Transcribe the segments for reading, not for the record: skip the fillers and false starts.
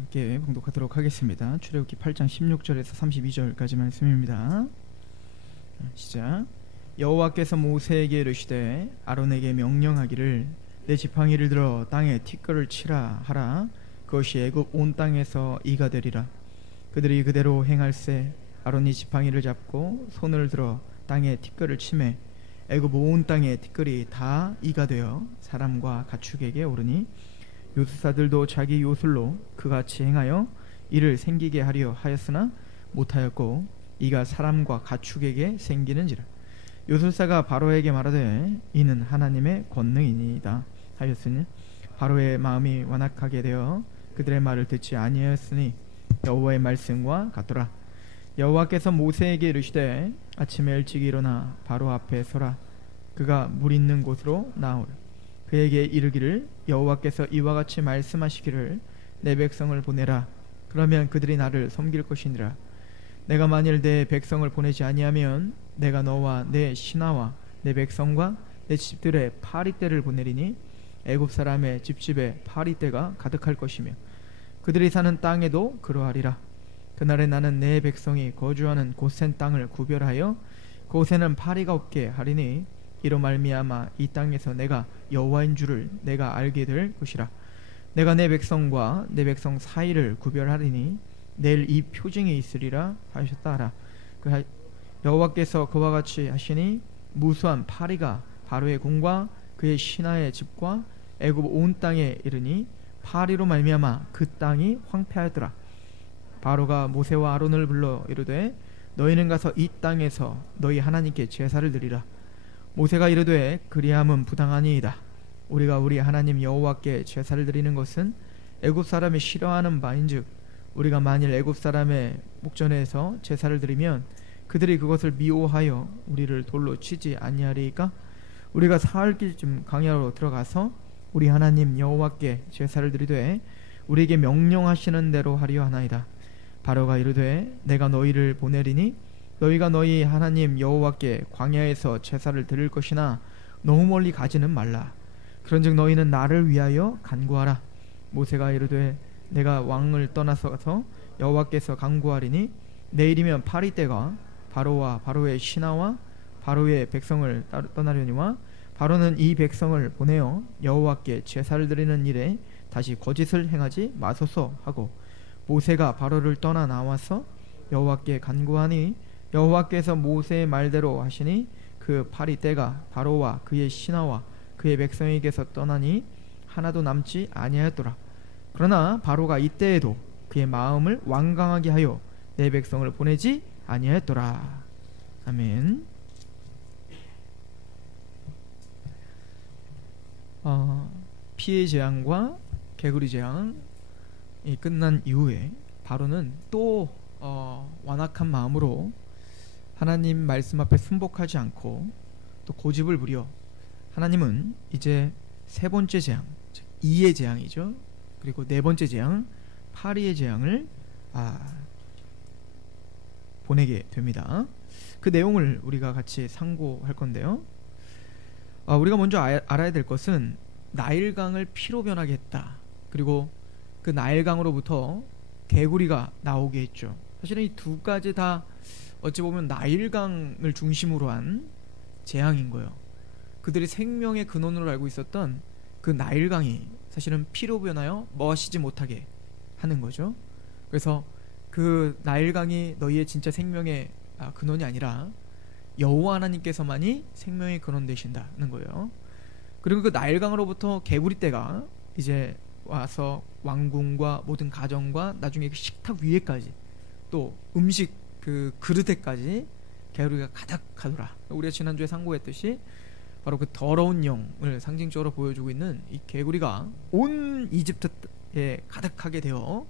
함께 봉독하도록 하겠습니다. 출애굽기 8장 16절에서 32절까지 말씀입니다. 시작. 여호와께서 모세에게 이르시되 아론에게 명령하기를 내 지팡이를 들어 땅에 티끌을 치라 하라. 그것이 애굽 온 땅에서 이가 되리라. 그들이 그대로 행할세. 아론이 지팡이를 잡고 손을 들어 땅에 티끌을 치매 애굽 온 땅에 티끌이 다 이가 되어 사람과 가축에게 오르니 요술사들도 자기 요술로 그같이 행하여 이를 생기게 하려 하였으나 못하였고 이가 사람과 가축에게 생기는지라. 요술사가 바로에게 말하되 이는 하나님의 권능이니이다 하였으니 바로의 마음이 완악하게 되어 그들의 말을 듣지 아니하였으니 여호와의 말씀과 같더라. 여호와께서 모세에게 이르시되 아침에 일찍 일어나 바로 앞에 서라. 그가 물 있는 곳으로 나오라. 그에게 이르기를 여호와께서 이와 같이 말씀하시기를 내 백성을 보내라. 그러면 그들이 나를 섬길 것이니라. 내가 만일 내 백성을 보내지 아니하면 내가 너와 내 신하와 내 백성과 내 집들의 파리떼를 보내리니 애굽 사람의 집집에 파리떼가 가득할 것이며 그들이 사는 땅에도 그러하리라. 그날에 나는 내 백성이 거주하는 곧센 땅을 구별하여 그곳에는 파리가 없게 하리니 이로 말미암아 이 땅에서 내가 여호와인 줄을 내가 알게 될 것이라. 내가 내 백성과 내 백성 사이를 구별하리니 내일 이 표징이 있으리라 하셨다 하라. 여호와께서 그와 같이 하시니 무수한 파리가 바로의 궁과 그의 신하의 집과 애굽 온 땅에 이르니 파리로 말미암아 그 땅이 황폐하였더라. 바로가 모세와 아론을 불러 이르되 너희는 가서 이 땅에서 너희 하나님께 제사를 드리라. 모세가 이르되 그리함은 부당하니이다. 우리가 우리 하나님 여호와께 제사를 드리는 것은 애굽 사람이 싫어하는 바인즉 우리가 만일 애굽 사람의 목전에서 제사를 드리면 그들이 그것을 미워하여 우리를 돌로 치지 아니하리이까. 우리가 사흘 길쯤 광야로 들어가서 우리 하나님 여호와께 제사를 드리되 우리에게 명령하시는 대로 하려 하나이다. 바로가 이르되 내가 너희를 보내리니 너희가 너희 하나님 여호와께 광야에서 제사를 드릴 것이나 너무 멀리 가지는 말라. 그런즉 너희는 나를 위하여 간구하라. 모세가 이르되 내가 왕을 떠나서 여호와께서 간구하리니 내일이면 파리떼가 바로와 바로의 신하와 바로의 백성을 떠나려니와 바로는 이 백성을 보내어 여호와께 제사를 드리는 일에 다시 거짓을 행하지 마소서 하고 모세가 바로를 떠나 나와서 여호와께 간구하니 여호와께서 모세의 말대로 하시니 그 파리떼가 바로와 그의 신하와 그의 백성에게서 떠나니 하나도 남지 아니하였더라. 그러나 바로가 이때에도 그의 마음을 완강하게 하여 내 백성을 보내지 아니하였더라. 아멘. 피해 재앙과 개구리 재앙이 끝난 이후에 바로는 또 완악한 마음으로 하나님 말씀 앞에 순복하지 않고 또 고집을 부려 하나님은 이제 세 번째 재앙, 즉 이의 재앙이죠. 그리고 네 번째 재앙, 파리의 재앙을 보내게 됩니다. 그 내용을 우리가 같이 상고할 건데요. 우리가 먼저 알아야 될 것은 나일강을 피로 변하게 했다. 그리고 그 나일강으로부터 개구리가 나오게 했죠. 사실은 이 두 가지 다 어찌 보면 나일강을 중심으로 한 재앙인 거예요. 그들이 생명의 근원으로 알고 있었던 그 나일강이 사실은 피로 변하여 마시지 못하게 하는 거죠. 그래서 그 나일강이 너희의 진짜 생명의 근원이 아니라 여호와 하나님께서만이 생명의 근원 되신다는 거예요. 그리고 그 나일강으로부터 개구리떼가 이제 와서 왕궁과 모든 가정과 나중에 그 식탁 위에까지 또 음식 그 그릇에까지 개구리가 가득하더라. 우리가 지난주에 상고했듯이 바로 그 더러운 영을 상징적으로 보여주고 있는 이 개구리가 온 이집트에 가득하게 되어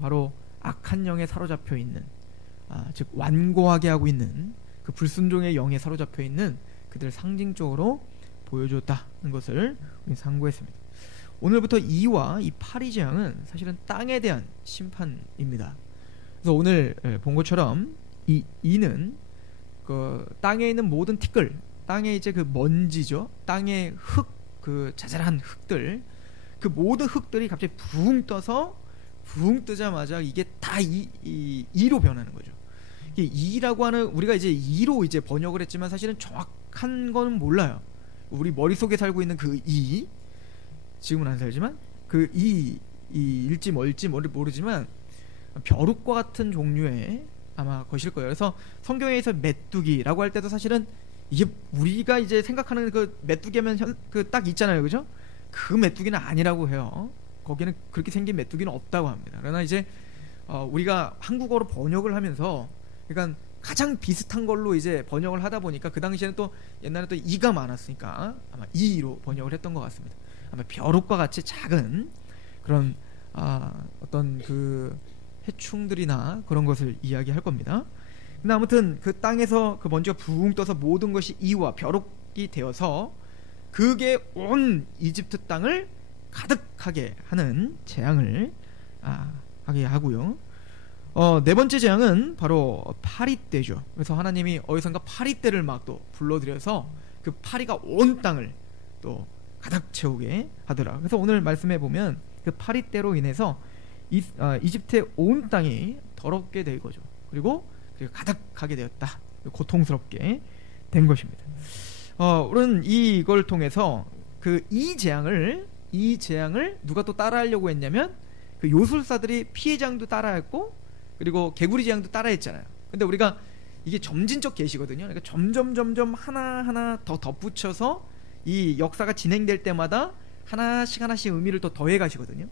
바로 악한 영에 사로잡혀 있는 즉 완고하게 하고 있는 그 불순종의 영에 사로잡혀 있는 그들을 상징적으로 보여줬다는 것을 우리 상고했습니다. 오늘부터 이와 이 파리 재앙은 사실은 땅에 대한 심판입니다. 그래서 오늘 본 것처럼 이는 그 땅에 있는 모든 티끌, 땅에 이제 그 먼지죠, 땅의 흙, 그 자잘한 흙들, 그 모든 흙들이 갑자기 붕 떠서 붕 뜨자마자 이게 다 이로 변하는 거죠. 이게 이라고 하는, 우리가 이제 이로 이제 번역을 했지만 사실은 정확한 거는 몰라요. 우리 머릿속에 살고 있는 그 이, 지금은 안 살지만 그 일지 뭘지 모르지만 벼룩과 같은 종류의 아마 것일 거예요. 그래서 성경에서 메뚜기라고 할 때도 사실은 이게 우리가 이제 생각하는 그 메뚜기면 그 딱 있잖아요, 그죠? 그 메뚜기는 아니라고 해요. 거기는 그렇게 생긴 메뚜기는 없다고 합니다. 그러나 이제 우리가 한국어로 번역을 하면서, 그러니까 가장 비슷한 걸로 이제 번역을 하다 보니까, 그 당시에는 또 옛날에 또 이가 많았으니까 아마 이로 번역을 했던 것 같습니다. 아마 벼룩과 같이 작은 그런 어떤 그 해충들이나 그런 것을 이야기할 겁니다. 근데 아무튼 그 땅에서 그 먼지가 붕 떠서 모든 것이 이와 벼룩이 되어서 그게 온 이집트 땅을 가득하게 하는 재앙을 하게 하고요. 네 번째 재앙은 바로 파리떼죠. 그래서 하나님이 어디선가 파리떼를 막 또 불러들여서 그 파리가 온 땅을 또 가득 채우게 하더라. 그래서 오늘 말씀해 보면 그 파리떼로 인해서 이집트의 온 땅이 더럽게 될 거죠. 그리고 가득하게 되었다. 고통스럽게 된 것입니다. 우리는 이걸 통해서 그 이 재앙을 누가 또 따라하려고 했냐면 그 요술사들이 피해 재앙도 따라했고, 그리고 개구리 재앙도 따라했잖아요. 근데 우리가 이게 점진적 계시거든요. 그러니까 점점 하나하나 더 덧붙여서 이 역사가 진행될 때마다 하나씩 의미를 더 더해 가시거든요.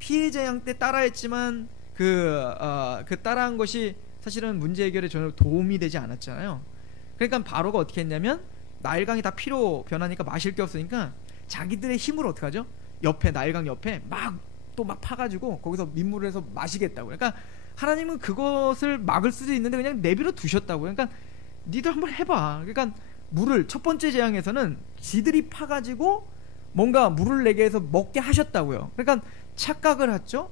피해 재앙 때 따라했지만 그 따라한 것이 사실은 문제 해결에 전혀 도움이 되지 않았잖아요. 그러니까 바로가 어떻게 했냐면, 나일강이 다 피로 변하니까 마실 게 없으니까 자기들의 힘으로 어떻게 하죠? 옆에 나일강 옆에 막 파가지고 거기서 민물을 해서 마시겠다고. 그러니까 하나님은 그것을 막을 수도 있는데 그냥 내버려 두셨다고. 그러니까 니들 한번 해봐. 그러니까 물을, 첫 번째 재앙에서는 지들이 파가지고 뭔가 물을 내게 해서 먹게 하셨다고요. 그러니까 착각을 했죠.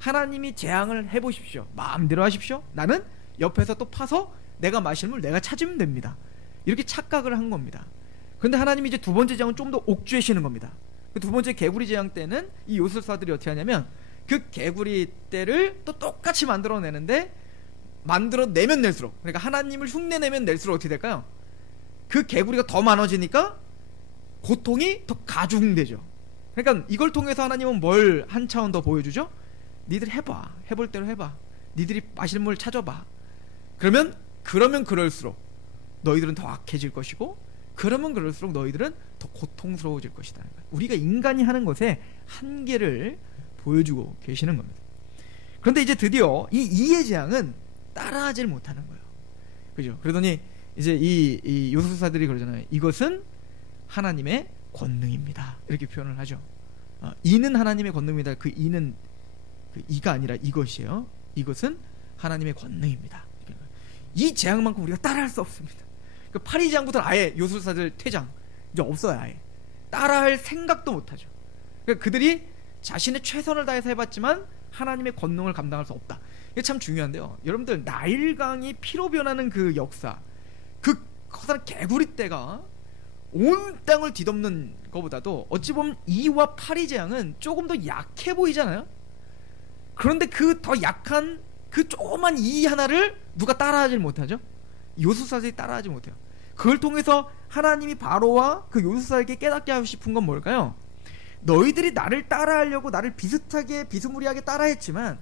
하나님이 재앙을 해보십시오. 마음대로 하십시오. 나는 옆에서 또 파서 내가 마실 물 내가 찾으면 됩니다. 이렇게 착각을 한 겁니다. 그런데 하나님이 이제 두 번째 재앙은 좀 더 옥죄시는 겁니다. 그 두 번째 개구리 재앙 때는 이 요술사들이 어떻게 하냐면 그 개구리 떼를 또 똑같이 만들어내는데, 만들어내면 낼수록, 그러니까 하나님을 흉내내면 낼수록 어떻게 될까요? 그 개구리가 더 많아지니까 고통이 더 가중되죠. 그러니까 이걸 통해서 하나님은 뭘 한 차원 더 보여주죠? 니들 해봐. 해볼 대로 해봐. 니들이 마실 물 찾아봐. 그러면 그럴수록 너희들은 더 악해질 것이고, 그러면 그럴수록 너희들은 더 고통스러워질 것이다. 우리가 인간이 하는 것에 한계를 보여주고 계시는 겁니다. 그런데 이제 드디어 이 이의 재앙은 따라하질 못하는 거예요. 그죠? 그러더니 이제 이 요술사들이 그러잖아요. 이것은 하나님의 권능입니다. 이렇게 표현을 하죠. 이는 하나님의 권능입니다. 그 이는 그 이가 아니라 이것이에요. 이것은 하나님의 권능입니다. 이 재앙만큼 우리가 따라할 수 없습니다. 그 파리 재앙부터 아예 요술사들 퇴장, 이제 없어요. 아예 따라할 생각도 못하죠. 그러니까 그들이 자신의 최선을 다해서 해봤지만 하나님의 권능을 감당할 수 없다. 이게 참 중요한데요. 여러분들, 나일강이 피로 변하는 그 역사, 그 커다란 개구리떼가 온 땅을 뒤덮는 것보다도 어찌 보면 이와 파리 재앙은 조금 더 약해 보이잖아요. 그런데 그 더 약한 그 조그만 이 하나를 누가 따라하지 못하죠? 요술사들이 따라하지 못해요. 그걸 통해서 하나님이 바로와 그 요술사에게 깨닫게 하고 싶은 건 뭘까요? 너희들이 나를 따라하려고 나를 비슷하게 비스무리하게 따라했지만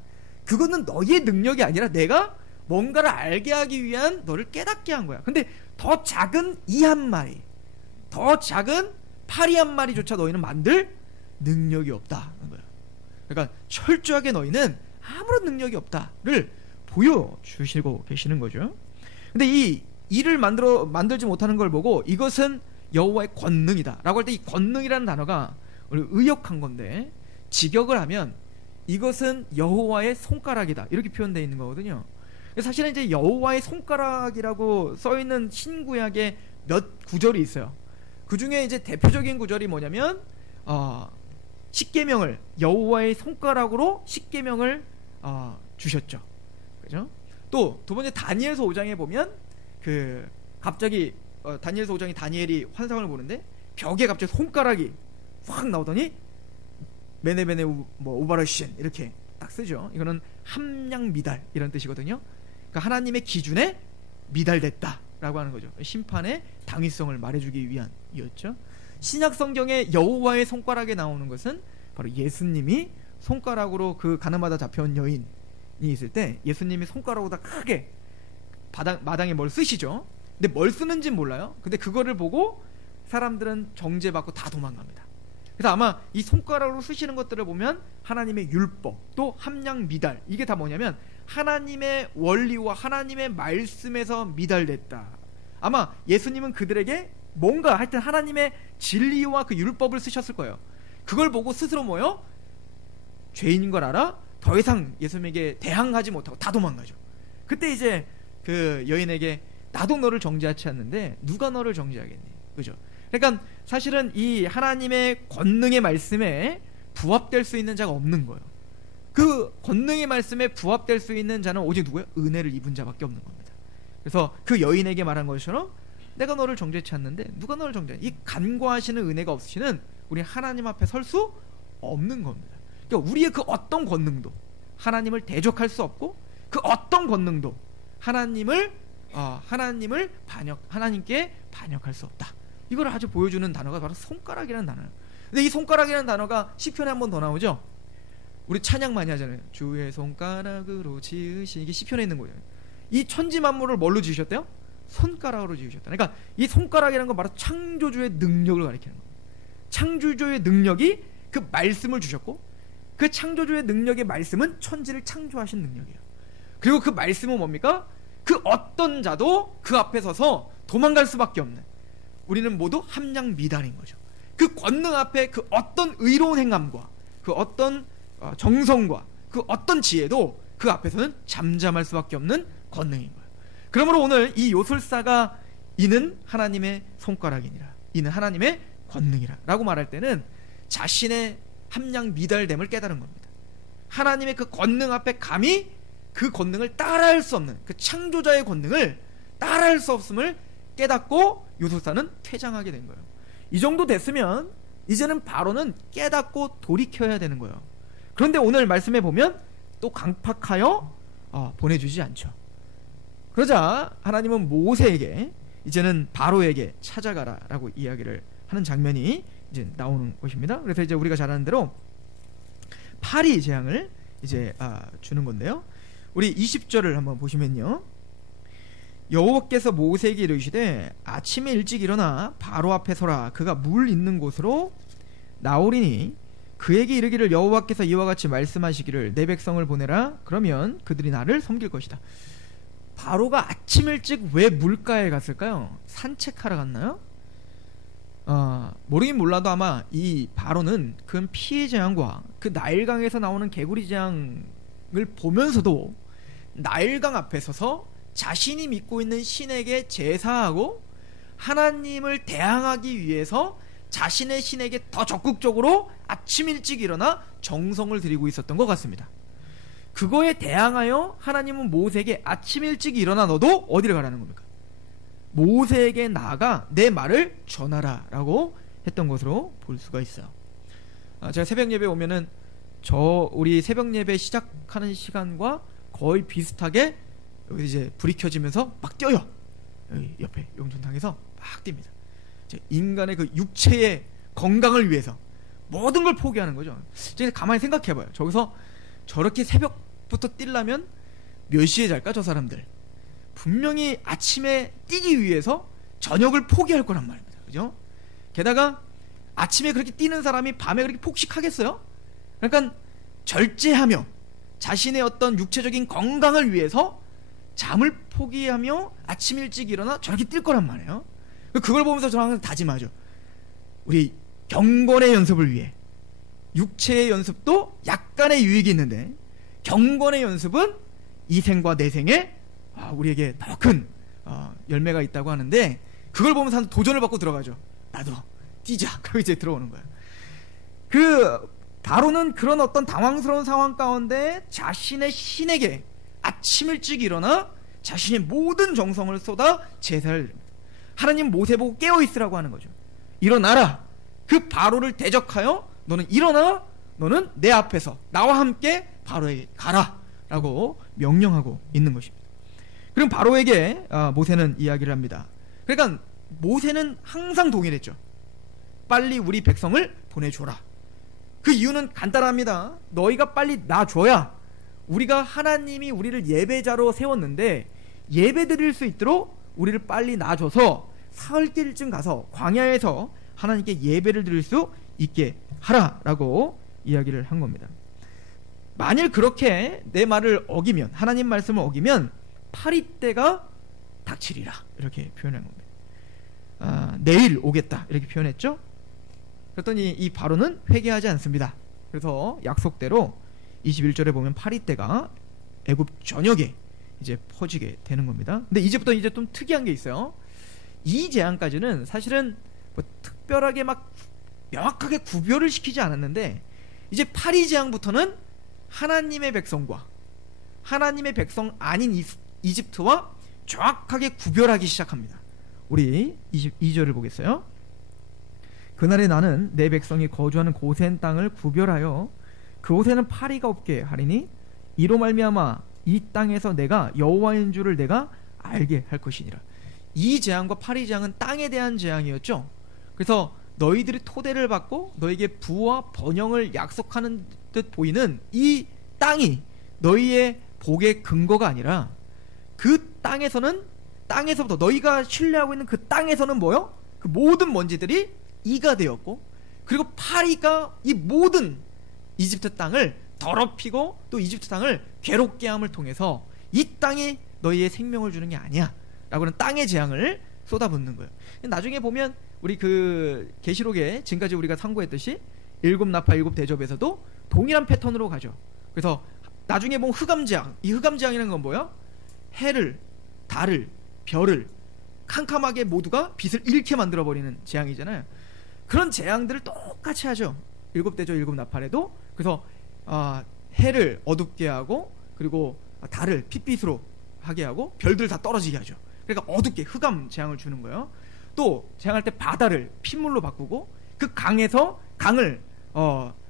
그거는 너희의 능력이 아니라 내가 뭔가를 알게 하기 위한 너를 깨닫게 한 거야. 근데 더 작은 이 한 마리, 더 작은 파리 한 마리조차 너희는 만들 능력이 없다는 거야. 그러니까 철저하게 너희는 아무런 능력이 없다를 보여주시고 계시는 거죠. 근데 이 일을 만들지 못하는 걸 보고 이것은 여호와의 권능이다 라고 할 때 이 권능이라는 단어가 의역한 건데, 직역을 하면 이것은 여호와의 손가락이다 이렇게 표현되어 있는 거거든요. 사실은 이제 여호와의 손가락이라고 써있는 신구약에 몇 구절이 있어요. 그 중에 이제 대표적인 구절이 뭐냐면 십계명을, 여호와의 손가락으로 십계명을 주셨죠. 그죠? 또 두 번째 다니엘서 5장에 보면 그 갑자기 다니엘서 5장에 다니엘이 환상을 보는데 벽에 갑자기 손가락이 확 나오더니 메네베네 우바르신 이렇게 딱 쓰죠. 이거는 함량 미달 이런 뜻이거든요. 그러니까 하나님의 기준에 미달됐다라고 하는 거죠. 심판의 당위성을 말해주기 위한이었죠. 신약 성경에 여호와의 손가락에 나오는 것은 바로 예수님이 손가락으로 그 가늠하다 잡혀온 여인이 있을 때 예수님이 손가락으로 다 크게 마당에 뭘 쓰시죠. 근데 뭘 쓰는지 몰라요. 근데 그거를 보고 사람들은 정죄받고 다 도망갑니다. 그래서 아마 이 손가락으로 쓰시는 것들을 보면 하나님의 율법 또 함량 미달, 이게 다 뭐냐면 하나님의 원리와 하나님의 말씀에서 미달됐다. 아마 예수님은 그들에게 뭔가 하여튼 하나님의 진리와 그 율법을 쓰셨을 거예요. 그걸 보고 스스로 뭐요? 죄인인 걸 알아? 더 이상 예수님에게 대항하지 못하고 다 도망가죠. 그때 이제 그 여인에게 나도 너를 정죄하지 않는데 누가 너를 정죄하겠니? 그죠? 그러니까 사실은 이 하나님의 권능의 말씀에 부합될 수 있는 자가 없는 거예요. 그 권능의 말씀에 부합될 수 있는 자는 오직 누구예요? 은혜를 입은 자밖에 없는 겁니다. 그래서 그 여인에게 말한 것처럼 내가 너를 정죄치 않는데 누가 너를 정죄하니? 이 간과하시는 은혜가 없으시는 우리 하나님 앞에 설 수 없는 겁니다. 그러니까 우리의 그 어떤 권능도 하나님을 대적할 수 없고 그 어떤 권능도 하나님께 반역할 수 없다. 이걸 아주 보여주는 단어가 바로 손가락이라는 단어예요. 근데 이 손가락이라는 단어가 시편에 한 번 더 나오죠. 우리 찬양 많이 하잖아요. 주의 손가락으로 지으신, 이게 시편에 있는 거예요. 이 천지 만물을 뭘로 지으셨대요? 손가락으로 지으셨다. 그러니까 이 손가락이라는 건 바로 창조주의 능력을 가리키는 거예요. 창조주의 능력이 그 말씀을 주셨고 그 창조주의 능력의 말씀은 천지를 창조하신 능력이에요. 그리고 그 말씀은 뭡니까? 그 어떤 자도 그 앞에 서서 도망갈 수밖에 없는, 우리는 모두 함량 미달인 거죠. 그 권능 앞에 그 어떤 의로운 행함과 그 어떤 정성과 그 어떤 지혜도 그 앞에서는 잠잠할 수밖에 없는 권능인 거예요. 그러므로 오늘 이 요술사가 이는 하나님의 손가락이니라, 이는 하나님의 권능이라 라고 말할 때는 자신의 함량 미달됨을 깨달은 겁니다. 하나님의 그 권능 앞에 감히 그 권능을 따라할 수 없는, 그 창조자의 권능을 따라할 수 없음을 깨닫고 요술사는 퇴장하게 된 거예요. 이 정도 됐으면 이제는 바로는 깨닫고 돌이켜야 되는 거예요. 그런데 오늘 말씀에 보면 또 강팍하여 보내주지 않죠. 그러자 하나님은 모세에게 이제는 바로에게 찾아가라 라고 이야기를 하는 장면이 이제 나오는 것입니다. 그래서 이제 우리가 잘 아는 대로 파리 재앙을 이제 주는 건데요. 우리 20절을 한번 보시면요. 여호와께서 모세에게 이르시되 아침에 일찍 일어나 바로 앞에 서라. 그가 물 있는 곳으로 나오리니 그에게 이르기를 여호와께서 이와 같이 말씀하시기를 내 백성을 보내라. 그러면 그들이 나를 섬길 것이다. 바로가 아침 일찍 왜 물가에 갔을까요? 산책하러 갔나요? 모르긴 몰라도 아마 이 바로는 그 피해 재앙과 그 나일강에서 나오는 개구리 재앙을 보면서도 나일강 앞에 서서 자신이 믿고 있는 신에게 제사하고 하나님을 대항하기 위해서 자신의 신에게 더 적극적으로 아침 일찍 일어나 정성을 들이고 있었던 것 같습니다. 그거에 대항하여 하나님은 모세에게 아침 일찍 일어나 너도 어디를 가라는 겁니까? 모세에게 나아가 내 말을 전하라 라고 했던 것으로 볼 수가 있어요. 제가 새벽 예배 오면은 우리 새벽 예배 시작하는 시간과 거의 비슷하게 여기 이제 불이 켜지면서 막 뛰어요. 여기 옆에 용전당에서 막 뜁니다. 인간의 그 육체의 건강을 위해서 모든 걸 포기하는 거죠. 제가 가만히 생각해봐요. 저기서 저렇게 새벽부터 뛰려면 몇 시에 잘까 저 사람들? 분명히 아침에 뛰기 위해서 저녁을 포기할 거란 말입니다. 그죠? 게다가 아침에 그렇게 뛰는 사람이 밤에 그렇게 폭식하겠어요? 그러니까 절제하며 자신의 어떤 육체적인 건강을 위해서 잠을 포기하며 아침 일찍 일어나 저렇게 뛸 거란 말이에요. 그걸 보면서 저는 항상 다짐하죠. 우리 경건의 연습을 위해 육체의 연습도 약간의 유익이 있는데 경건의 연습은 이 생과 내 생에 우리에게 더 큰 열매가 있다고 하는데 그걸 보면서 도전을 받고 들어가죠. 나도 뛰자. 그러고 이제 들어오는 거예요. 바로는 그런 어떤 당황스러운 상황 가운데 자신의 신에게 아침 일찍 일어나 자신의 모든 정성을 쏟아 제사를 드립니다. 하나님 모세 보고 깨어있으라고 하는 거죠. 일어나라. 그 바로를 대적하여 너는 일어나. 너는 내 앞에서 나와 함께 바로에게 가라라고 명령하고 있는 것입니다. 그럼 바로에게 모세는 이야기를 합니다. 그러니까 모세는 항상 동일했죠. 빨리 우리 백성을 보내줘라. 그 이유는 간단합니다. 너희가 빨리 놔줘야 우리가 하나님이 우리를 예배자로 세웠는데 예배 드릴 수 있도록 우리를 빨리 놔줘서 사흘길쯤 가서 광야에서 하나님께 예배를 드릴 수 있게 하라라고 이야기를 한 겁니다. 만일 그렇게 내 말을 어기면, 하나님 말씀을 어기면 파리떼가 닥치리라 이렇게 표현한 겁니다. 내일 오겠다 이렇게 표현했죠. 그랬더니 이 바로는 회개하지 않습니다. 그래서 약속대로 21절에 보면 파리떼가 애굽 전역에 이제 퍼지게 되는 겁니다. 근데 이제부터 이제 좀 특이한 게 있어요. 이 재앙까지는 사실은 뭐 특별하게 막 명확하게 구별을 시키지 않았는데, 이제 파리 재앙부터는 하나님의 백성과 하나님의 백성 아닌 이집트와 정확하게 구별하기 시작합니다. 우리 22절을 보겠어요. 그날에 나는 내 백성이 거주하는 고센 땅을 구별하여 그곳에는 파리가 없게 하리니 이로 말미암아 이 땅에서 내가 여호와인 줄을 내가 알게 할 것이니라. 이 재앙과 파리 재앙은 땅에 대한 재앙이었죠. 그래서 너희들이 토대를 받고 너에게 부와 번영을 약속하는 듯 보이는 이 땅이 너희의 복의 근거가 아니라 그 땅에서부터 너희가 신뢰하고 있는 그 땅에서는 뭐요? 그 모든 먼지들이 이가 되었고, 그리고 파리가 이 모든 이집트 땅을 더럽히고 또 이집트 땅을 괴롭게 함을 통해서 이 땅이 너희의 생명을 주는 게 아니야 라고는 땅의 재앙을 쏟아붓는 거예요. 나중에 보면 우리 그 계시록에 지금까지 우리가 상고했듯이 일곱 나팔 일곱 대접에서도 동일한 패턴으로 가죠. 그래서 나중에 보면 흑암재앙, 이 흑암재앙이라는 건 뭐야? 해를, 달을, 별을 캄캄하게 모두가 빛을 잃게 만들어버리는 재앙이잖아요. 그런 재앙들을 똑같이 하죠. 일곱 대접 일곱 나팔에도. 그래서 해를 어둡게 하고, 그리고 달을 핏빛으로 하게 하고, 별들 다 떨어지게 하죠. 그러니까 어둡게 흑암 재앙을 주는 거예요. 또 재앙할 때 바다를 핏물로 바꾸고, 그 강에서 강을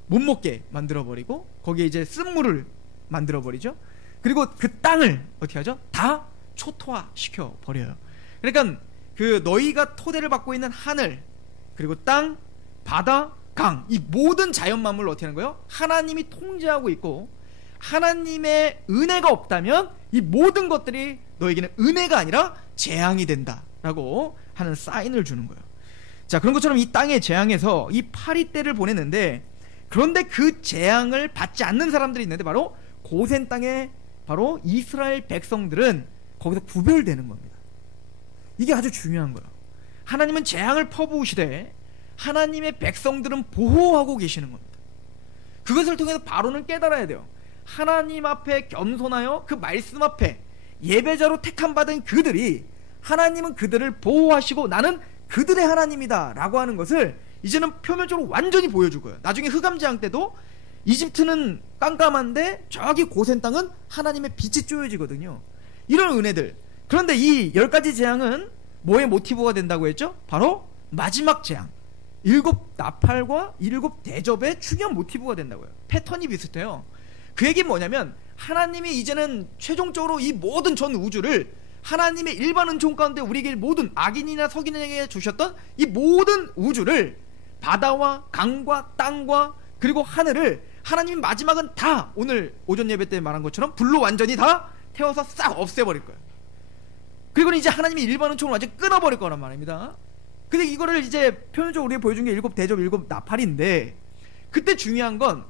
못 먹게 만들어버리고, 거기에 이제 쓴물을 만들어버리죠. 그리고 그 땅을 어떻게 하죠? 다 초토화시켜 버려요. 그러니까 그 너희가 토대를 받고 있는 하늘, 그리고 땅, 바다, 강, 이 모든 자연 만물을 어떻게 하는 거예요? 하나님이 통제하고 있고, 하나님의 은혜가 없다면 이 모든 것들이 너에게는 은혜가 아니라 재앙이 된다라고 하는 사인을 주는 거예요. 자, 그런 것처럼 이 땅의 재앙에서 이 파리떼를 보냈는데, 그런데 그 재앙을 받지 않는 사람들이 있는데, 바로 고센 땅에 바로 이스라엘 백성들은 거기서 구별되는 겁니다. 이게 아주 중요한 거예요. 하나님은 재앙을 퍼부으시되 하나님의 백성들은 보호하고 계시는 겁니다. 그것을 통해서 바로는 깨달아야 돼요. 하나님 앞에 겸손하여 그 말씀 앞에 예배자로 택함받은 그들이, 하나님은 그들을 보호하시고 나는 그들의 하나님이다 라고 하는 것을 이제는 표면적으로 완전히 보여줄 거예요. 나중에 흑암재앙 때도 이집트는 깜깜한데 저기 고센 땅은 하나님의 빛이 쪼여지거든요. 이런 은혜들. 그런데 이 10가지 재앙은 뭐의 모티브가 된다고 했죠? 바로 마지막 재앙, 일곱 나팔과 일곱 대접의 중요한 모티브가 된다고요. 패턴이 비슷해요. 그 얘기는 뭐냐면, 하나님이 이제는 최종적으로 이 모든 전 우주를 하나님의 일반 은총 가운데 우리에게 모든 악인이나 석인에게 주셨던 이 모든 우주를, 바다와 강과 땅과 그리고 하늘을 하나님이 마지막은 다 오늘 오전 예배 때 말한 것처럼 불로 완전히 다 태워서 싹 없애버릴 거예요. 그리고 이제 하나님이 일반 은총을 완전히 끊어버릴 거란 말입니다. 근데 이거를 이제 표면적으로 우리가 보여준 게 일곱 대접 일곱 나팔인데, 그때 중요한 건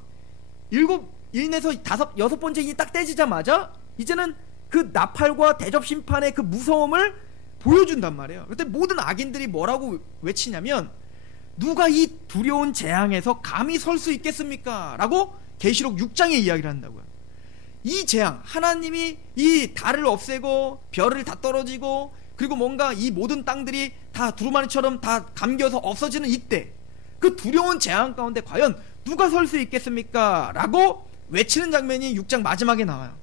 일곱 인에서 여섯 번째 인이 딱 떼지자마자 이제는 그 나팔과 대접 심판의 그 무서움을 보여준단 말이에요. 그때 모든 악인들이 뭐라고 외치냐면, 누가 이 두려운 재앙에서 감히 설 수 있겠습니까? 라고 계시록 6장에 이야기를 한다고요. 이 재앙, 하나님이 이 달을 없애고 별을 다 떨어지고, 그리고 뭔가 이 모든 땅들이 다 두루마리처럼 다 감겨서 없어지는 이때, 그 두려운 재앙 가운데 과연 누가 설 수 있겠습니까? 라고 외치는 장면이 6장 마지막에 나와요.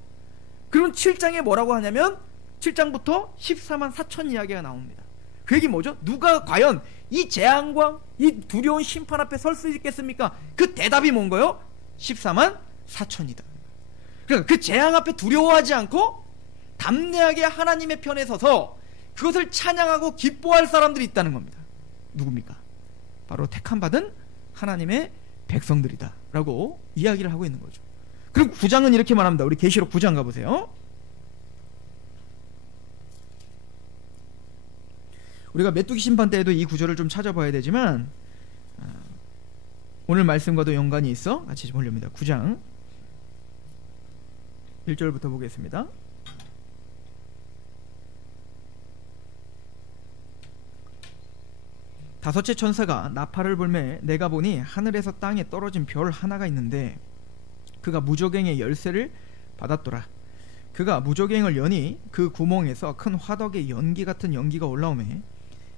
그럼 7장에 뭐라고 하냐면 7장부터 14만 4천 이야기가 나옵니다. 그 얘기 뭐죠? 누가 과연 이 재앙과 이 두려운 심판 앞에 설 수 있겠습니까? 그 대답이 뭔가요? 14만 4천이다. 그러니까 그 재앙 앞에 두려워하지 않고 담대하게 하나님의 편에 서서 그것을 찬양하고 기뻐할 사람들이 있다는 겁니다. 누굽니까? 바로 택함받은 하나님의 백성들이다 라고 이야기를 하고 있는 거죠. 그리고 9장은 이렇게 말합니다. 우리 계시록 9장 가보세요. 우리가 메뚜기 심판 때에도 이 구절을 좀 찾아봐야 되지만 오늘 말씀과도 연관이 있어 같이 보렵니다. 9장 1절부터 보겠습니다. 다섯째 천사가 나팔을 불매 내가 보니 하늘에서 땅에 떨어진 별 하나가 있는데 그가 무저갱의 열쇠를 받았더라. 그가 무저갱을 여니 그 구멍에서 큰 화덕의 연기 같은 연기가 올라오매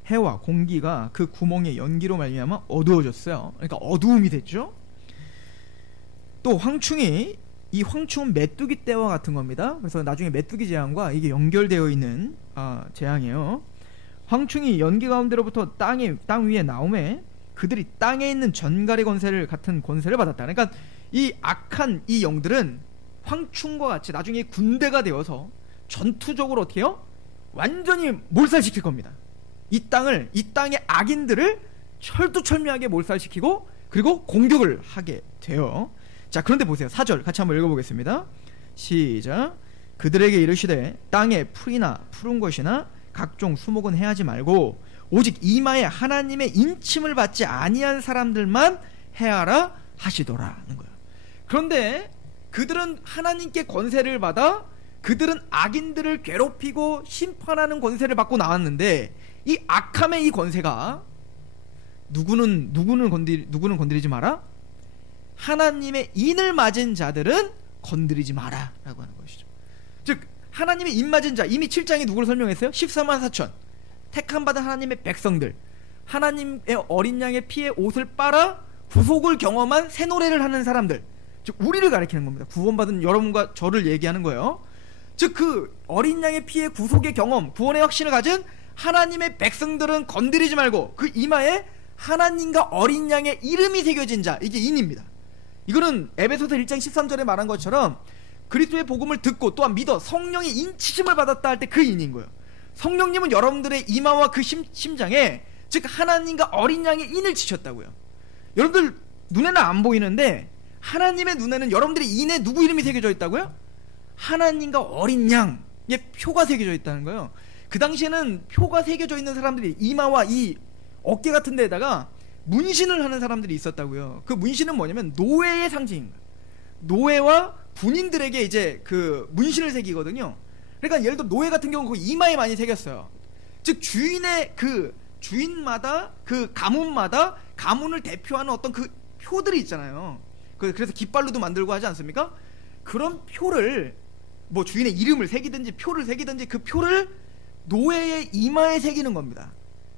해와 공기가 그 구멍의 연기로 말미암아 어두워졌어요. 그러니까 어두움이 됐죠. 또 황충이, 이 황충은 메뚜기 떼와 같은 겁니다. 그래서 나중에 메뚜기 재앙과 이게 연결되어 있는 재앙이에요. 황충이 연기 가운데로부터 땅 위에 나오매 그들이 땅에 있는 전갈의 권세를 같은 권세를 받았다. 그러니까 이 악한 이 영들은 황충과 같이 나중에 군대가 되어서 전투적으로 어떻게 해요? 완전히 몰살시킬 겁니다. 이 땅의 악인들을 철두철미하게 몰살시키고 그리고 공격을 하게 돼요. 자, 그런데 보세요. 4절 같이 한번 읽어보겠습니다. 시작. 그들에게 이르시되 땅에 풀이나 푸른 것이나 각종 수목은 해하지 말고 오직 이마에 하나님의 인침을 받지 아니한 사람들만 해하라 하시더라는 거예요. 그런데 그들은 하나님께 권세를 받아 그들은 악인들을 괴롭히고 심판하는 권세를 받고 나왔는데 이 악함의 이 권세가 누구는 건드리지 마라? 하나님의 인을 맞은 자들은 건드리지 마라 라고 하는 것이죠. 즉 하나님의 인 맞은 자, 이미 7장에 누구를 설명했어요? 14만 4천 택함받은 하나님의 백성들, 하나님의 어린 양의 피에 옷을 빨아 구속을 경험한 새 노래를 하는 사람들, 즉 우리를 가리키는 겁니다. 구원받은 여러분과 저를 얘기하는 거예요. 즉 그 어린 양의 피에 구속의 경험, 구원의 확신을 가진 하나님의 백성들은 건드리지 말고 그 이마에 하나님과 어린 양의 이름이 새겨진 자, 이게 인입니다. 이거는 에베소서 1장 13절에 말한 것처럼 그리스도의 복음을 듣고 또한 믿어 성령의 인치심을 받았다 할 때 그 인인 거예요. 성령님은 여러분들의 이마와 그 심장에 즉 하나님과 어린 양의 인을 치셨다고요. 여러분들 눈에는 안 보이는데 하나님의 눈에는 여러분들의 인에 누구 이름이 새겨져 있다고요? 하나님과 어린 양의 표가 새겨져 있다는 거예요. 그 당시에는 표가 새겨져 있는 사람들이 이마와 이 어깨 같은 데다가 문신을 하는 사람들이 있었다고요. 그 문신은 뭐냐면 노예의 상징인 거예요. 노예와 군인들에게 이제 그 문신을 새기거든요. 그러니까 예를 들어 노예 같은 경우는 그 이마에 많이 새겼어요. 즉 주인의 그 주인마다 그 가문마다 가문을 대표하는 어떤 그 표들이 있잖아요. 그래서 깃발로도 만들고 하지 않습니까? 그런 표를 뭐 주인의 이름을 새기든지 표를 새기든지 그 표를 노예의 이마에 새기는 겁니다.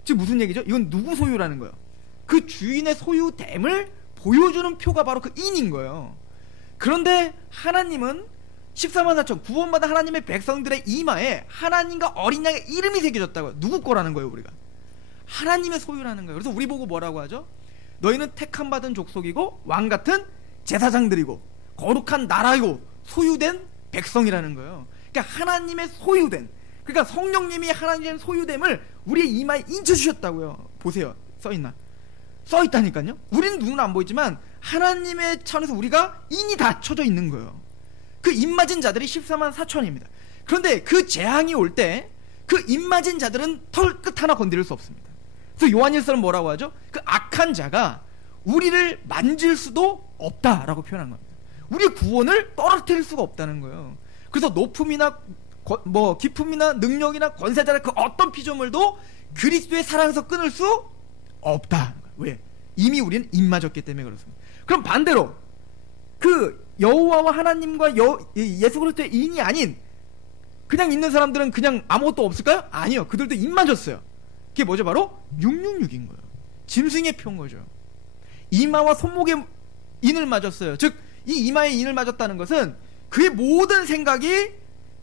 즉 무슨 얘기죠? 이건 누구 소유라는 거예요. 그 주인의 소유됨을 보여주는 표가 바로 그 인인 거예요. 그런데 하나님은 14만 4천 구원받은 하나님의 백성들의 이마에 하나님과 어린 양의 이름이 새겨졌다고요. 누구 거라는 거예요? 우리가 하나님의 소유라는 거예요. 그래서 우리 보고 뭐라고 하죠? 너희는 택함받은 족속이고 왕같은 제사장들이고 거룩한 나라이고 소유된 백성이라는 거예요. 그러니까 하나님의 소유된, 그러니까 성령님이 하나님의 소유됨을 우리의 이마에 인쳐주셨다고요. 보세요. 써있나? 써있다니까요. 우리는 눈은 안 보이지만 하나님의 차원에서 우리가 인이 다 쳐져 있는 거예요. 그 인 맞은 자들이 14만 4천입니다. 그런데 그 재앙이 올 때 그 인 맞은 자들은 털끝 하나 건드릴 수 없습니다. 그래서 요한일서는 뭐라고 하죠? 그 악한 자가 우리를 만질 수도 없다라고 표현한 겁니다. 우리의 구원을 떨어뜨릴 수가 없다는 거예요. 그래서 높음이나 기품이나 능력이나 권세자나 그 어떤 피조물도 그리스도의 사랑에서 끊을 수 없다. 왜? 이미 우리는 인 맞았기 때문에 그렇습니다. 그럼 반대로 그 여호와와 하나님과 예수 그리스도의 인이 아닌 그냥 있는 사람들은 그냥 아무것도 없을까요? 아니요. 그들도 인 맞았어요. 그게 뭐죠? 바로 666인 거예요. 짐승의 표인 거죠. 이마와 손목에 인을 맞았어요. 즉 이 이마에 인을 맞았다는 것은 그의 모든 생각이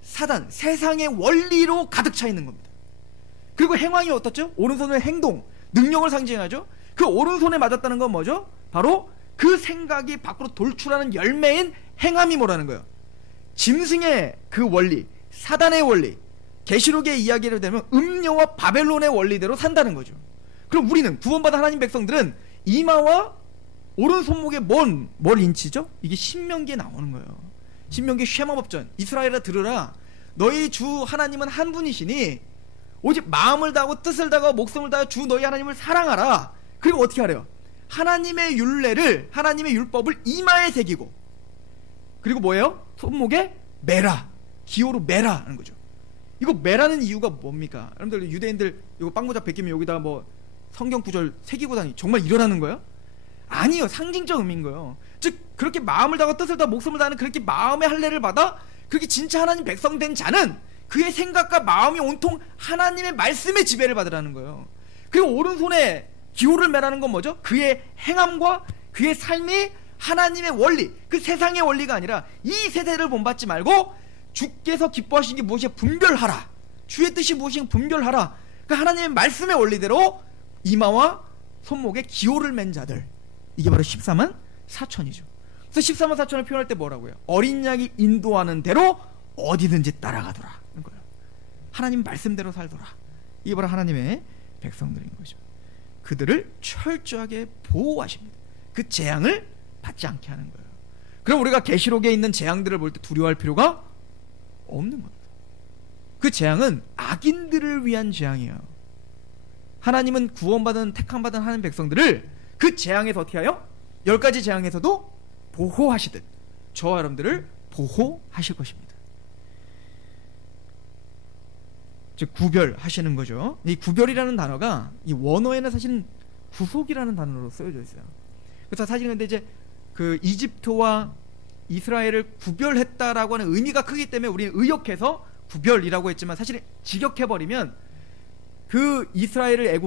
사단, 세상의 원리로 가득 차 있는 겁니다. 그리고 행황이 어떻죠? 오른손의 행동, 능력을 상징하죠. 그 오른손에 맞았다는 건 뭐죠? 바로 그 생각이 밖으로 돌출하는 열매인 행함이 뭐라는 거예요? 짐승의 그 원리, 사단의 원리, 계시록의 이야기를 되면 음녀와 바벨론의 원리대로 산다는 거죠. 그럼 우리는 구원받은 하나님 백성들은 이마와 오른 손목에 뭘 인치죠? 이게 신명기에 나오는 거예요. 신명기 쉐마법전. 이스라엘아 들으라. 너희 주 하나님은 한 분이시니 오직 마음을 다하고 뜻을 다하고 목숨을 다하여 주 너희 하나님을 사랑하라. 그리고 어떻게 하래요? 하나님의 율례를, 하나님의 율법을 이마에 새기고, 그리고 뭐예요? 손목에 매라. 기호로 매라 하는 거죠. 이거 매라는 이유가 뭡니까? 여러분들 유대인들 이거 빵모자 벗기면 여기다 뭐 성경 구절 새기고 다니, 정말 이러라는 거예요? 아니요, 상징적 의미인 거예요. 즉 그렇게 마음을 다하고 뜻을 다하고 목숨을 다하는 그렇게 마음의 할례를 받아 그렇게 진짜 하나님 백성 된 자는 그의 생각과 마음이 온통 하나님의 말씀의 지배를 받으라는 거예요. 그리고 오른손에 기호를 매라는 건 뭐죠? 그의 행함과 그의 삶이 하나님의 원리, 그 세상의 원리가 아니라 이 세대를 본받지 말고 주께서 기뻐하시는 게 무엇이야? 분별하라. 주의 뜻이 무엇인가 분별하라. 그 하나님의 말씀의 원리대로 이마와 손목에 기호를 맨 자들, 이게 바로 14만 4천이죠. 그래서 14만 4천을 표현할 때 뭐라고요? 어린 양이 인도하는 대로 어디든지 따라가더라 는 거예요. 하나님 말씀대로 살더라. 이게 바로 하나님의 백성들인 거죠. 그들을 철저하게 보호하십니다. 그 재앙을 받지 않게 하는 거예요. 그럼 우리가 계시록에 있는 재앙들을 볼 때 두려워할 필요가 없는 겁니다. 그 재앙은 악인들을 위한 재앙이에요. 하나님은 구원받은 택함받은 하나님 백성들을 그 재앙에서 어떻게 하여? 10가지 재앙에서도 보호하시듯 저와 여러분들을 보호하실 것입니다. 즉 구별하시는 거죠. 이 구별이라는 단어가 이 원어에는 사실은 구속이라는 단어로 쓰여져 있어요. 그래서 사실 근데 이제 그 이집트와 이스라엘을 구별했다라고 하는 의미가 크기 때문에 우리는 의역해서 구별이라고 했지만 사실 직역해버리면 그 이스라엘을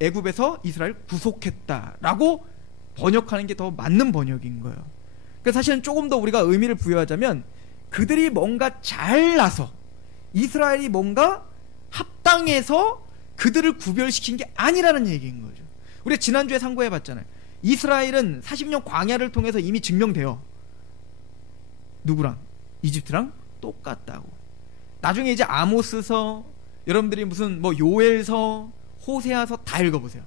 애굽에서 이스라엘을 구속했다라고 번역하는 게 더 맞는 번역인 거예요. 그래서 사실은 조금 더 우리가 의미를 부여하자면 그들이 뭔가 잘나서 이스라엘이 뭔가 합당해서 그들을 구별시킨 게 아니라는 얘기인 거죠. 우리가 지난주에 상고해봤잖아요. 이스라엘은 40년 광야를 통해서 이미 증명돼요. 누구랑? 이집트랑 똑같다고. 나중에 이제 아모스서, 여러분들이 무슨 뭐 요엘서, 호세아서 다 읽어보세요.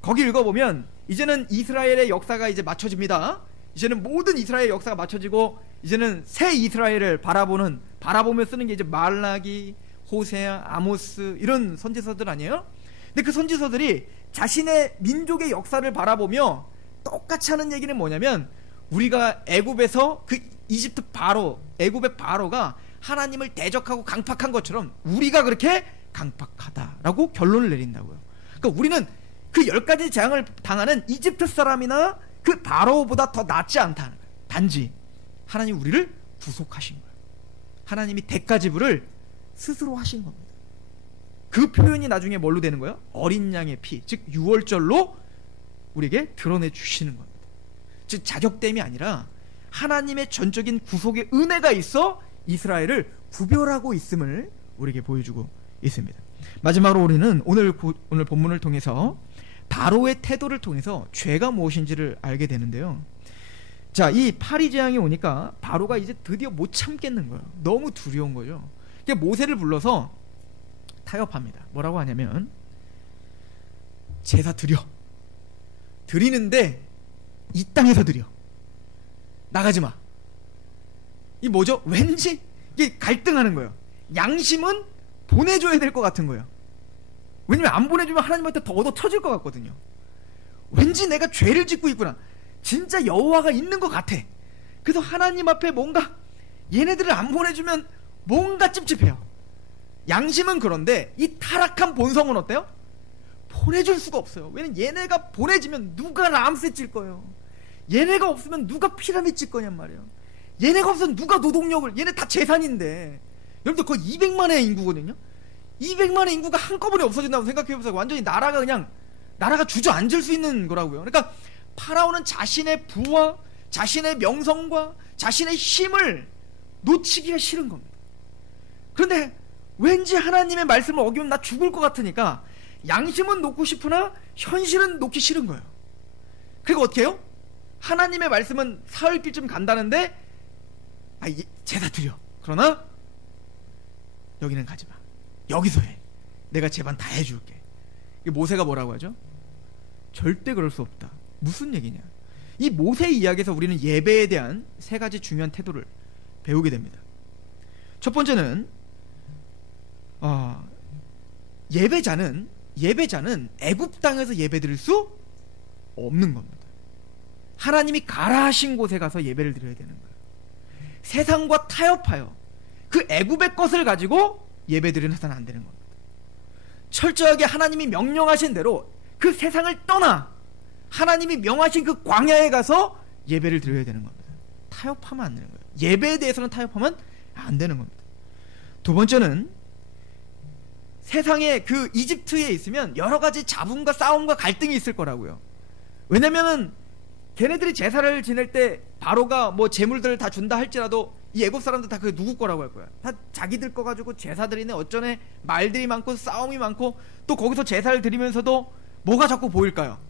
거기 읽어보면 이제는 이스라엘의 역사가 이제 맞춰집니다. 이제는 모든 이스라엘의 역사가 맞춰지고 이제는 새 이스라엘을 바라보며 쓰는 게 이제 말라기, 호세아, 아모스 이런 선지서들 아니에요? 근데 그 선지서들이 자신의 민족의 역사를 바라보며 똑같이 하는 얘기는 뭐냐면 우리가 애굽에서 그 이집트 바로, 애굽의 바로가 하나님을 대적하고 강팍한 것처럼 우리가 그렇게 강팍하다라고 결론을 내린다고요. 그러니까 우리는 그 10가지 재앙을 당하는 이집트 사람이나 그 바로보다 더 낫지 않다는 거예요. 단지 하나님 우리를 구속하신 거예요. 하나님이 대가 지불을 스스로 하신 겁니다. 그 표현이 나중에 뭘로 되는 거예요? 어린 양의 피, 즉 유월절로 우리에게 드러내 주시는 겁니다. 즉 자격됨이 아니라 하나님의 전적인 구속의 은혜가 있어 이스라엘을 구별하고 있음을 우리에게 보여주고 있습니다. 마지막으로 우리는 오늘 본문을 통해서 바로의 태도를 통해서 죄가 무엇인지를 알게 되는데요. 자, 이 파리 재앙이 오니까 바로가 이제 드디어 못 참겠는 거예요. 너무 두려운 거죠. 그러니까 모세를 불러서 타협합니다. 뭐라고 하냐면 제사 드리는데 이 땅에서 드려. 나가지 마. 이 뭐죠? 왠지 이게 갈등하는 거예요. 양심은 보내줘야 될 것 같은 거예요. 왜냐면 안 보내주면 하나님한테 더 얻어 터질 것 같거든요. 왠지 내가 죄를 짓고 있구나. 진짜 여호와가 있는 것 같아. 그래서 하나님 앞에 뭔가 얘네들을 안 보내주면 뭔가 찝찝해요. 양심은 그런데 이 타락한 본성은 어때요? 보내줄 수가 없어요. 왜냐면 얘네가 보내지면 누가 람세 찔 거예요. 얘네가 없으면 누가 피라미드 찔 거냔 말이에요. 얘네가 없으면 누가 노동력을, 얘네 다 재산인데. 여러분들 거의 200만의 인구거든요. 200만의 인구가 한꺼번에 없어진다고 생각해보세요. 완전히 나라가 주저앉을 수 있는 거라고요. 그러니까 파라오는 자신의 부와 자신의 명성과 자신의 힘을 놓치기가 싫은 겁니다. 그런데 왠지 하나님의 말씀을 어기면 나 죽을 것 같으니까 양심은 놓고 싶으나 현실은 놓기 싫은 거예요. 그리고 어떻게 해요? 하나님의 말씀은 사흘길쯤 간다는데 제사 드려. 그러나 여기는 가지 마. 여기서 해. 내가 제반 다 해줄게. 모세가 뭐라고 하죠? 절대 그럴 수 없다. 무슨 얘기냐? 이 모세 이야기에서 우리는 예배에 대한 세 가지 중요한 태도를 배우게 됩니다. 첫 번째는 예배자는 애굽 땅에서 예배드릴 수 없는 겁니다. 하나님이 가라 하신 곳에 가서 예배를 드려야 되는 거예요. 세상과 타협하여 그 애굽의 것을 가지고 예배드리는 해서는 안 되는 겁니다. 철저하게 하나님이 명령하신 대로 그 세상을 떠나 하나님이 명하신 그 광야에 가서 예배를 드려야 되는 겁니다. 타협하면 안 되는 거예요. 예배에 대해서는 타협하면 안 되는 겁니다. 두 번째는 세상에 그 이집트에 있으면 여러 가지 잡음과 싸움과 갈등이 있을 거라고요. 왜냐면은 걔네들이 제사를 지낼 때 바로가 뭐 재물들을 다 준다 할지라도 이 애굽 사람들 다 그게 누구 거라고 할 거야. 다 자기들 거 가지고 제사 드리네. 어쩌네 말들이 많고 싸움이 많고, 또 거기서 제사를 드리면서도 뭐가 자꾸 보일까요?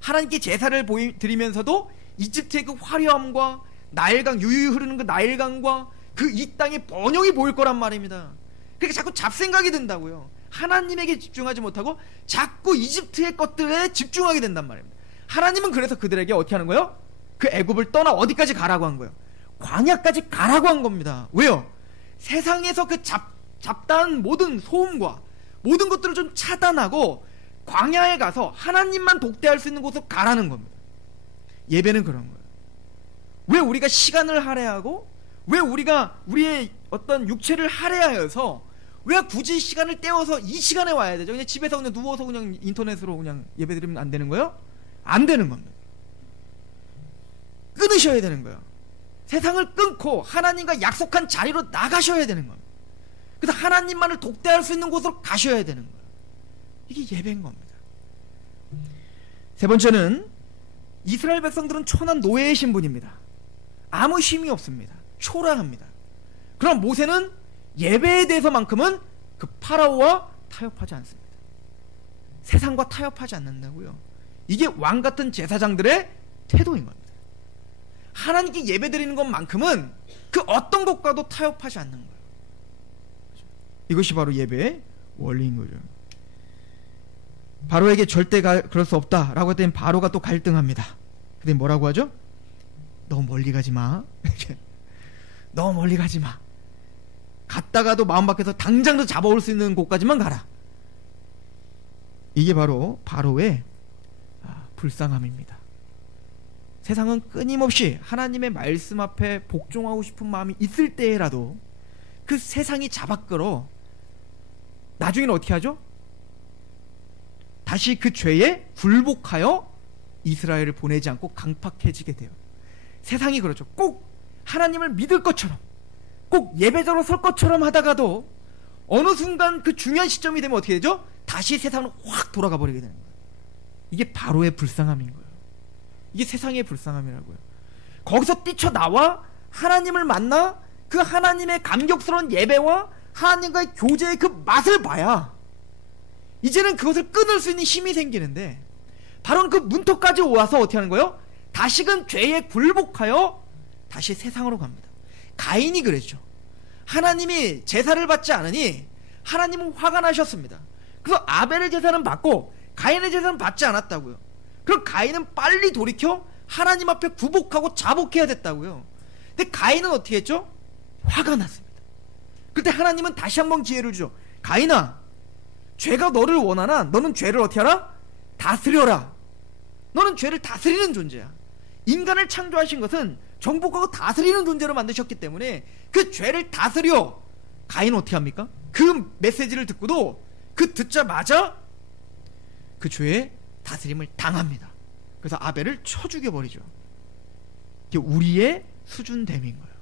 하나님께 제사를 드리면서도 이집트의 그 화려함과 나일강, 유유히 흐르는 그 나일강과 그 이 땅의 번영이 보일 거란 말입니다. 그러니까 자꾸 잡생각이 든다고요. 하나님에게 집중하지 못하고 자꾸 이집트의 것들에 집중하게 된단 말입니다. 하나님은 그래서 그들에게 어떻게 하는 거예요? 그 애굽을 떠나 어디까지 가라고 한 거예요? 광야까지 가라고 한 겁니다. 왜요? 세상에서 그 잡다한 모든 소음과 모든 것들을 좀 차단하고 광야에 가서 하나님만 독대할 수 있는 곳으로 가라는 겁니다. 예배는 그런 거예요. 왜 우리가 시간을 할애하고, 왜 우리가 우리의 어떤 육체를 할애하여서 왜 굳이 시간을 떼어서 이 시간에 와야 되죠? 그냥 집에서 그냥 누워서 그냥 인터넷으로 그냥 예배드리면 안 되는 거예요? 안 되는 겁니다. 끊으셔야 되는 거예요. 세상을 끊고 하나님과 약속한 자리로 나가셔야 되는 겁니다. 그래서 하나님만을 독대할 수 있는 곳으로 가셔야 되는 거예요. 이게 예배인 겁니다. 세 번째는 이스라엘 백성들은 천한 노예의 신분입니다. 아무 힘이 없습니다. 초라합니다. 그럼 모세는 예배에 대해서만큼은 그 파라오와 타협하지 않습니다. 세상과 타협하지 않는다고요. 이게 왕 같은 제사장들의 태도인 겁니다. 하나님께 예배드리는 것만큼은 그 어떤 것과도 타협하지 않는 거예요. 이것이 바로 예배의 원리인 거죠. 바로에게 절대 그럴 수 없다라고 했더니 바로가 또 갈등합니다. 근데 뭐라고 하죠? 너무 멀리 가지 마. 너무 멀리 가지 마. 갔다가도 마음 밖에서 당장도 잡아올 수 있는 곳까지만 가라. 이게 바로 바로의 불쌍함입니다. 세상은 끊임없이 하나님의 말씀 앞에 복종하고 싶은 마음이 있을 때라도 그 세상이 잡아끌어 나중에는 어떻게 하죠? 다시 그 죄에 굴복하여 이스라엘을 보내지 않고 강팍해지게 돼요. 세상이 그렇죠. 꼭 하나님을 믿을 것처럼, 꼭 예배자로 설 것처럼 하다가도 어느 순간 그 중요한 시점이 되면 어떻게 되죠? 다시 세상으로 확 돌아가 버리게 되는 거예요. 이게 바로의 불쌍함인 거예요. 이게 세상의 불쌍함이라고요. 거기서 뛰쳐나와 하나님을 만나 그 하나님의 감격스러운 예배와 하나님과의 교제의 그 맛을 봐야 이제는 그것을 끊을 수 있는 힘이 생기는데, 바로는 그 문턱까지 와서 어떻게 하는 거예요? 다시금 죄에 굴복하여 다시 세상으로 갑니다. 가인이 그랬죠. 하나님이 제사를 받지 않으니 하나님은 화가 나셨습니다. 그래서 아벨의 제사는 받고 가인의 제사는 받지 않았다고요. 그럼 가인은 빨리 돌이켜 하나님 앞에 굴복하고 자복해야 됐다고요. 근데 가인은 어떻게 했죠? 화가 났습니다. 그때 하나님은 다시 한번 기회를 주죠. 가인아, 죄가 너를 원하나 너는 죄를 어떻게 하라? 다스려라. 너는 죄를 다스리는 존재야. 인간을 창조하신 것은 정복하고 다스리는 존재로 만드셨기 때문에 그 죄를 다스려. 가인은 어떻게 합니까? 그 메시지를 듣고도 그 듣자마자 그 죄의 다스림을 당합니다. 그래서 아벨을 쳐 죽여버리죠. 이게 우리의 수준됨인 거예요.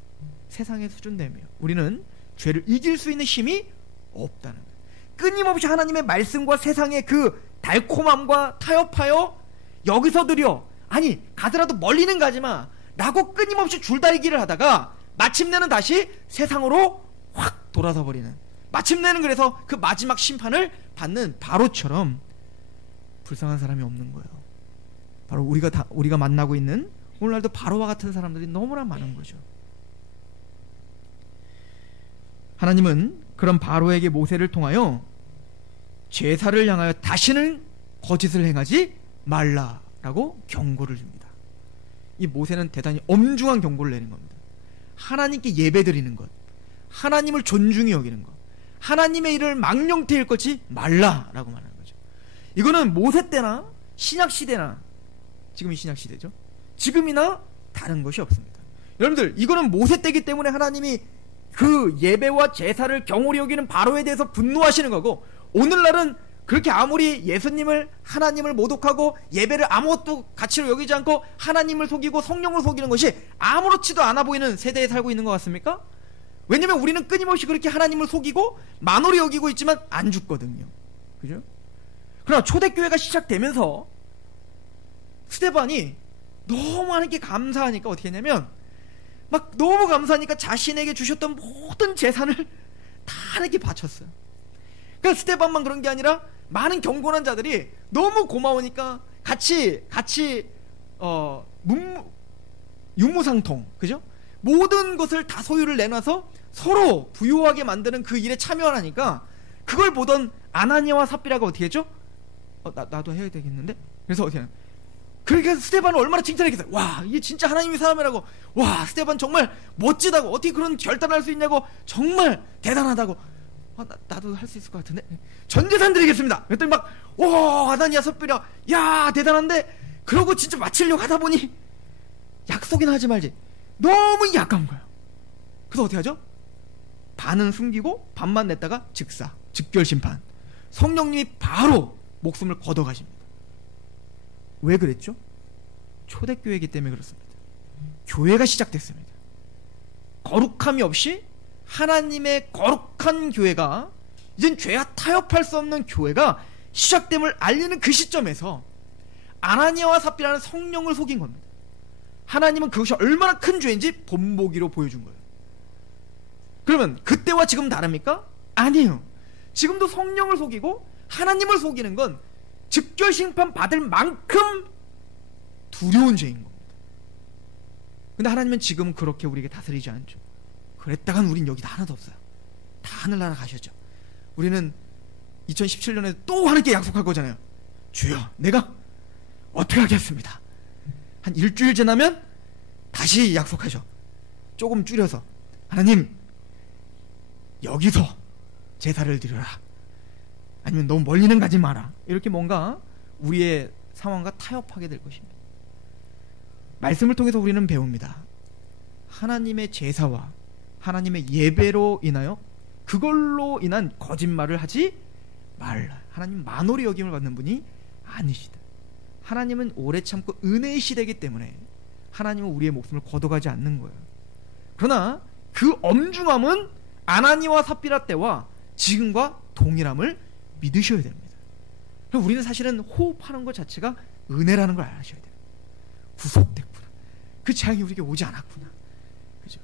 세상의 수준됨이에요. 우리는 죄를 이길 수 있는 힘이 없다는 거예요. 끊임없이 하나님의 말씀과 세상의 그 달콤함과 타협하여 여기서 드려, 아니 가더라도 멀리는 가지마 라고 끊임없이 줄다리기를 하다가 마침내는 다시 세상으로 확 돌아서 버리는, 마침내는 그래서 그 마지막 심판을 받는 바로처럼 불쌍한 사람이 없는 거예요. 바로 우리가 만나고 있는 오늘날도 바로와 같은 사람들이 너무나 많은 거죠. 하나님은 그런 바로에게 모세를 통하여 제사를 향하여 다시는 거짓을 행하지 말라라고 경고를 줍니다. 이 모세는 대단히 엄중한 경고를 내는 겁니다. 하나님께 예배드리는 것, 하나님을 존중히 여기는 것, 하나님의 일을 망령되일 것이 말라라고 말하는 거죠. 이거는 모세 때나 신약 시대나, 지금이 신약 시대죠, 지금이나 다른 것이 없습니다. 여러분들, 이거는 모세 때이기 때문에 하나님이 그 예배와 제사를 경홀히 여기는 바로에 대해서 분노하시는 거고, 오늘날은 그렇게 아무리 예수님을, 하나님을 모독하고 예배를 아무것도 가치로 여기지 않고 하나님을 속이고 성령을 속이는 것이 아무렇지도 않아 보이는 세대에 살고 있는 것 같습니까? 왜냐면 우리는 끊임없이 그렇게 하나님을 속이고 만홀히 여기고 있지만 안 죽거든요. 그죠? 그러나 초대교회가 시작되면서 스데반이 너무 하나님께 감사하니까 어떻게 했냐면, 막 너무 감사하니까 자신에게 주셨던 모든 재산을 다 하나님께 바쳤어요. 그러니까 스데반만 그런 게 아니라 많은 경건한 자들이 너무 고마우니까 같이 윤무상통, 그죠? 모든 것을 다 소유를 내놔서 서로 부유하게 만드는 그 일에 참여하니까, 그걸 보던 아나니아와 삽비라가 어떻게 했죠? 나도 해야 되겠는데? 그래서 어떻게 하냐, 그러니까 스데반을 얼마나 칭찬했겠어요. 와, 이게 진짜 하나님의 사람이라고, 와, 스데반 정말 멋지다고, 어떻게 그런 결단을 할 수 있냐고, 정말 대단하다고. 나도 할 수 있을 것 같은데, 전 재산 드리겠습니다. 그랬더니 막, 오, 아나니아 삽비라, 야, 대단한데, 그러고 진짜 마치려고 하다 보니 약속이나 하지 말지, 너무 약한 거예요. 그래서 어떻게 하죠? 반은 숨기고 반만 냈다가 즉결심판. 성령님이 바로 목숨을 걷어가십니다. 왜 그랬죠? 초대교회이기 때문에 그렇습니다. 교회가 시작됐습니다. 거룩함이 없이 하나님의 거룩한 교회가, 이젠 죄와 타협할 수 없는 교회가 시작됨을 알리는 그 시점에서 아나니아와 삽비라는 성령을 속인 겁니다. 하나님은 그것이 얼마나 큰 죄인지 본보기로 보여준 거예요. 그러면 그때와 지금 다릅니까? 아니에요. 지금도 성령을 속이고 하나님을 속이는 건 즉결심판 받을 만큼 두려운 죄인 겁니다. 근데 하나님은 지금 그렇게 우리에게 다스리지 않죠. 그랬다간 우린 여기 하나도 없어요. 다 하늘나라 가셨죠. 우리는 2017년에 또 하나님께 약속할 거잖아요. 주여, 내가 어떻게 하겠습니다. 한 일주일 지나면 다시 약속하셔. 조금 줄여서, 하나님, 여기서 제사를 드려라. 아니면 너무 멀리는 가지 마라. 이렇게 뭔가 우리의 상황과 타협하게 될 것입니다. 말씀을 통해서 우리는 배웁니다. 하나님의 제사와 하나님의 예배로 인하여 그걸로 인한 거짓말을 하지 말라. 하나님 만홀히 여김을 받는 분이 아니시다. 하나님은 오래 참고 은혜의 시대이기 때문에 하나님은 우리의 목숨을 걷어가지 않는 거예요. 그러나 그 엄중함은 아나니와 삽비라 때와 지금과 동일함을 믿으셔야 됩니다. 그럼 우리는 사실은 호흡하는 것 자체가 은혜라는 걸 아셔야 돼요. 구속됐구나. 그 재앙이 우리에게 오지 않았구나. 그죠?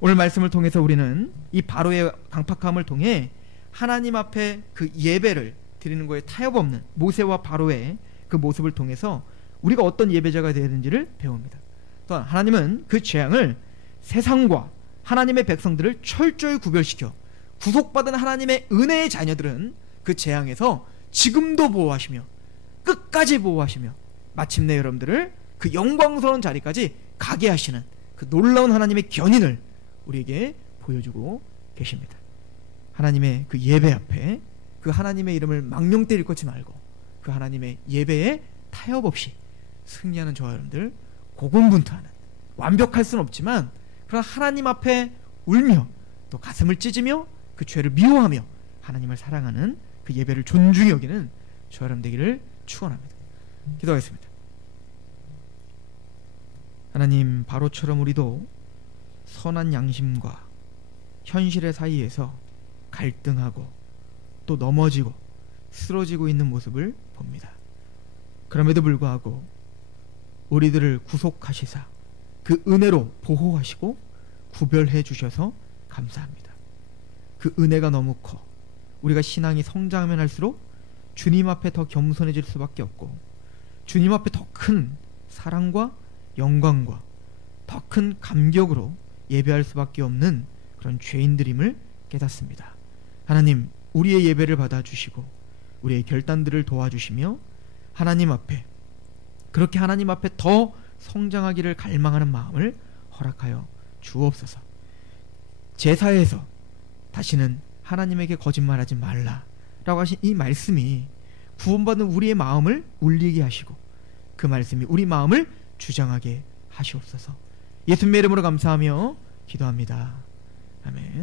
오늘 말씀을 통해서 우리는 이 바로의 강팍함을 통해 하나님 앞에 그 예배를 드리는 거에 타협 없는 모세와 바로의 그 모습을 통해서 우리가 어떤 예배자가 되어야 되는지를 배웁니다. 또한 하나님은 그 재앙을 세상과 하나님의 백성들을 철저히 구별시켜 구속받은 하나님의 은혜의 자녀들은 그 재앙에서 지금도 보호하시며 끝까지 보호하시며 마침내 여러분들을 그 영광스러운 자리까지 가게 하시는 그 놀라운 하나님의 견인을 우리에게 보여주고 계십니다. 하나님의 그 예배 앞에 그 하나님의 이름을 망령되이 일컫지 말고 그 하나님의 예배에 타협 없이 승리하는 저와 여러분들, 고군분투하는, 완벽할 수는 없지만 그러나 하나님 앞에 울며 또 가슴을 찢으며 그 죄를 미워하며 하나님을 사랑하는 그 예배를 존중히 여기는 저와 여러분 되기를 축원합니다. 기도하겠습니다. 하나님, 바로처럼 우리도 선한 양심과 현실의 사이에서 갈등하고 또 넘어지고 쓰러지고 있는 모습을 봅니다. 그럼에도 불구하고 우리들을 구속하시사 그 은혜로 보호하시고 구별해 주셔서 감사합니다. 그 은혜가 너무 커 우리가 신앙이 성장하면 할수록 주님 앞에 더 겸손해질 수밖에 없고 주님 앞에 더 큰 사랑과 영광과 더 큰 감격으로 예배할 수밖에 없는 그런 죄인들임을 깨닫습니다. 하나님, 우리의 예배를 받아주시고 우리의 결단들을 도와주시며 하나님 앞에, 그렇게 하나님 앞에 더 성장하기를 갈망하는 마음을 허락하여 주옵소서. 제사에서 다시는 하나님에게 거짓말하지 말라라고 하신 이 말씀이 구원받은 우리의 마음을 울리게 하시고 그 말씀이 우리 마음을 주장하게 하시옵소서. 예수님의 이름으로 감사하며 기도합니다. 아멘.